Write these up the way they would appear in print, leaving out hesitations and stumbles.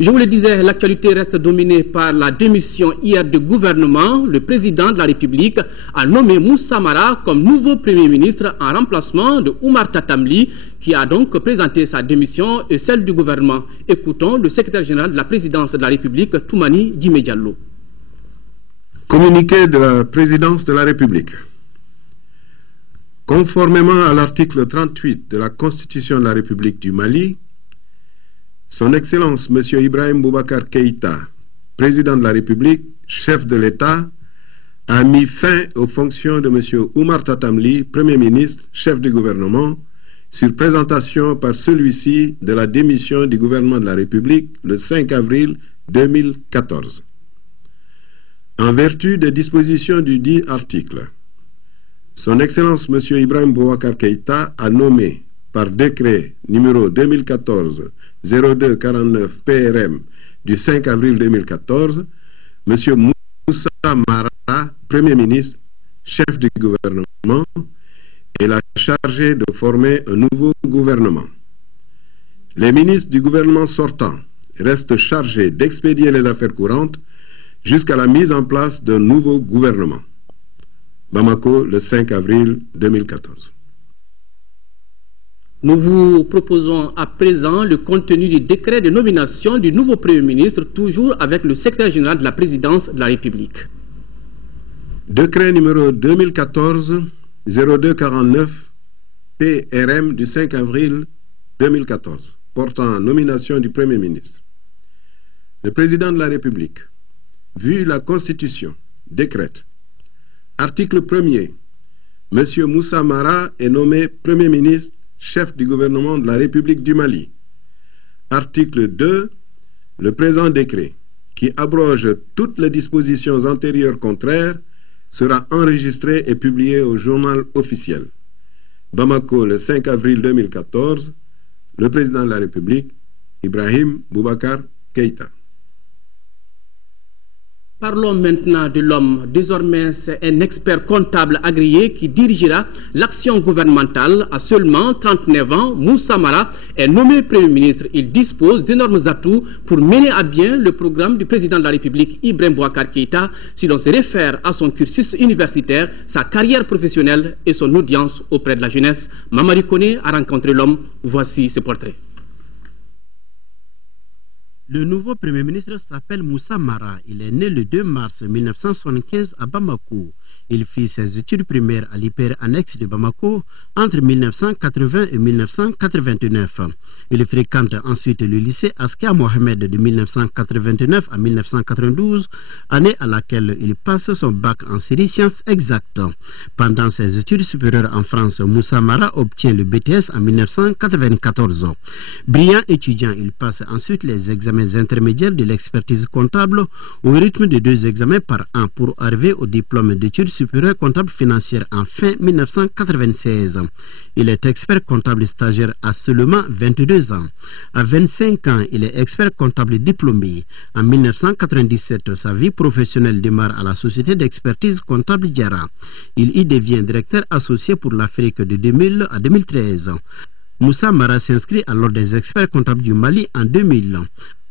Je vous le disais, l'actualité reste dominée par la démission hier du gouvernement. Le président de la République a nommé Moussa Mara comme nouveau Premier ministre en remplacement de Oumar Tatamli, qui a donc présenté sa démission et celle du gouvernement. Écoutons le secrétaire général de la présidence de la République, Toumani Djimé Diallo. Communiqué de la présidence de la République. Conformément à l'article 38 de la Constitution de la République du Mali, Son Excellence M. Ibrahim Boubacar Keïta, président de la République, chef de l'État, a mis fin aux fonctions de M. Oumar Tatamli, Premier ministre, chef du gouvernement, sur présentation par celui-ci de la démission du gouvernement de la République le 5 avril 2014. En vertu des dispositions du dit article, Son Excellence M. Ibrahim Boubacar Keïta a nommé par décret numéro 2014-0249 PRM du 5 avril 2014, M. Moussa Mara, Premier ministre, chef du gouvernement, et l'a chargé de former un nouveau gouvernement. Les ministres du gouvernement sortant restent chargés d'expédier les affaires courantes jusqu'à la mise en place d'un nouveau gouvernement. Bamako, le 5 avril 2014. Nous vous proposons à présent le contenu du décret de nomination du nouveau Premier ministre, toujours avec le secrétaire général de la présidence de la République. Décret numéro 2014-0249 PRM du 5 avril 2014, portant nomination du Premier ministre. Le président de la République, vu la Constitution, décrète. Article 1er. M. Moussa Mara est nommé Premier ministre, chef du gouvernement de la République du Mali. Article 2. Le présent décret, qui abroge toutes les dispositions antérieures contraires, sera enregistré et publié au journal officiel. Bamako, le 5 avril 2014, le président de la République, Ibrahim Boubacar Keïta. Parlons maintenant de l'homme. Désormais, c'est un expert comptable agréé qui dirigera l'action gouvernementale. À seulement 39 ans, Moussa Mara est nommé Premier ministre. Il dispose d'énormes atouts pour mener à bien le programme du président de la République, Ibrahim Boubacar Keïta, si l'on se réfère à son cursus universitaire, sa carrière professionnelle et son audience auprès de la jeunesse. Mamadi Koné a rencontré l'homme. Voici ce portrait. Le nouveau Premier ministre s'appelle Moussa Mara. Il est né le 2 mars 1975 à Bamako. Il fit ses études primaires à l'hyper-annexe de Bamako entre 1980 et 1989. Il fréquente ensuite le lycée Askia Mohamed de 1989 à 1992, année à laquelle il passe son bac en série sciences exactes. Pendant ses études supérieures en France, Moussa Mara obtient le BTS en 1994. Brillant étudiant, il passe ensuite les examens intermédiaires de l'expertise comptable au rythme de 2 examens par an pour arriver au diplôme d'études supérieures comptables financières en fin 1996. Il est expert comptable stagiaire à seulement 22 ans. À 25 ans, il est expert comptable diplômé. En 1997, sa vie professionnelle démarre à la société d'expertise comptable Diara. Il y devient directeur associé pour l'Afrique de 2000 à 2013. Moussa Mara s'inscrit à l'ordre des experts comptables du Mali en 2000.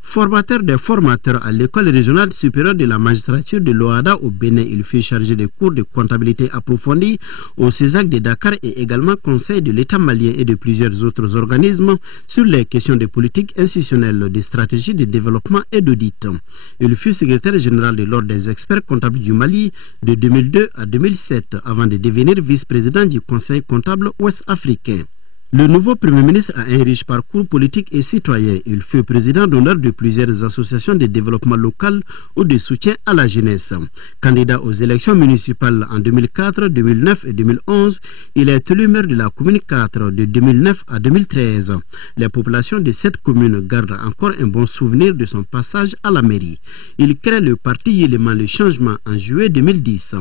Formateur des formateurs à l'école régionale supérieure de la magistrature de l'OADA au Bénin, il fut chargé des cours de comptabilité approfondie au CESAC de Dakar et également conseil de l'État malien et de plusieurs autres organismes sur les questions de politique institutionnelle, de stratégie de développement et d'audit. Il fut secrétaire général de l'ordre des experts comptables du Mali de 2002 à 2007 avant de devenir vice-président du conseil comptable ouest-africain. Le nouveau Premier ministre a un riche parcours politique et citoyen. Il fut président d'honneur de plusieurs associations de développement local ou de soutien à la jeunesse. Candidat aux élections municipales en 2004, 2009 et 2011, il est élu maire de la commune 4 de 2009 à 2013. Les populations de cette commune gardent encore un bon souvenir de son passage à la mairie. Il crée le parti Yéléman Le Changement en juillet 2010.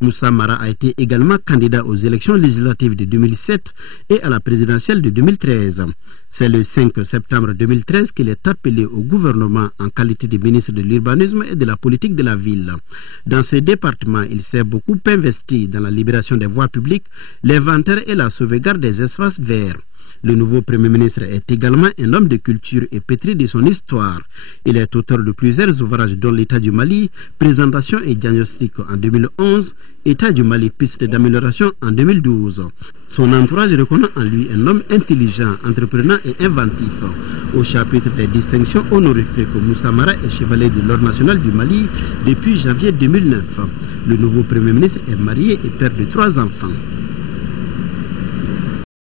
Moussa Mara a été également candidat aux élections législatives de 2007 et à la présidentielle de 2013. C'est le 5 septembre 2013 qu'il est appelé au gouvernement en qualité de ministre de l'urbanisme et de la politique de la ville. Dans ce département, il s'est beaucoup investi dans la libération des voies publiques, l'inventaire et la sauvegarde des espaces verts. Le nouveau Premier ministre est également un homme de culture et pétri de son histoire. Il est auteur de plusieurs ouvrages dont l'État du Mali, présentation et diagnostic en 2011, État du Mali, piste d'amélioration en 2012. Son entourage reconnaît en lui un homme intelligent, entreprenant et inventif. Au chapitre des distinctions honorifiques, Moussa Mara est chevalier de l'Ordre national du Mali depuis janvier 2009. Le nouveau Premier ministre est marié et père de 3 enfants.